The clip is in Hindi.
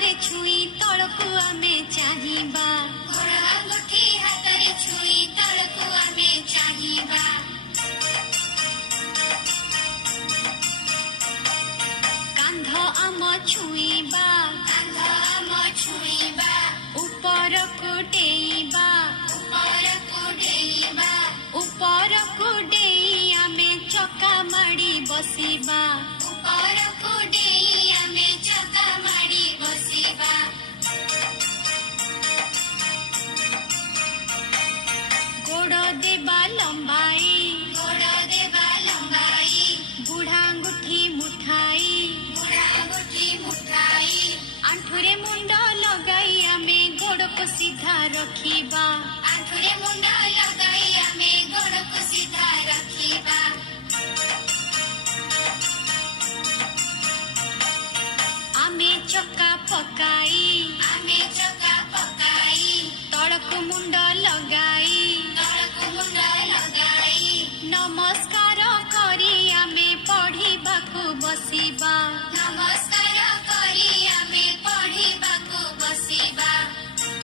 हातरे छुई तळकु आमे चाहिबा गोड़ अंगूठी हातरे छुई तळकु आमे चाहिबा कांध आम छुईबा ऊपर कुडेइबा ऊपर कुडेई आमे चका माड़ी बसिबा।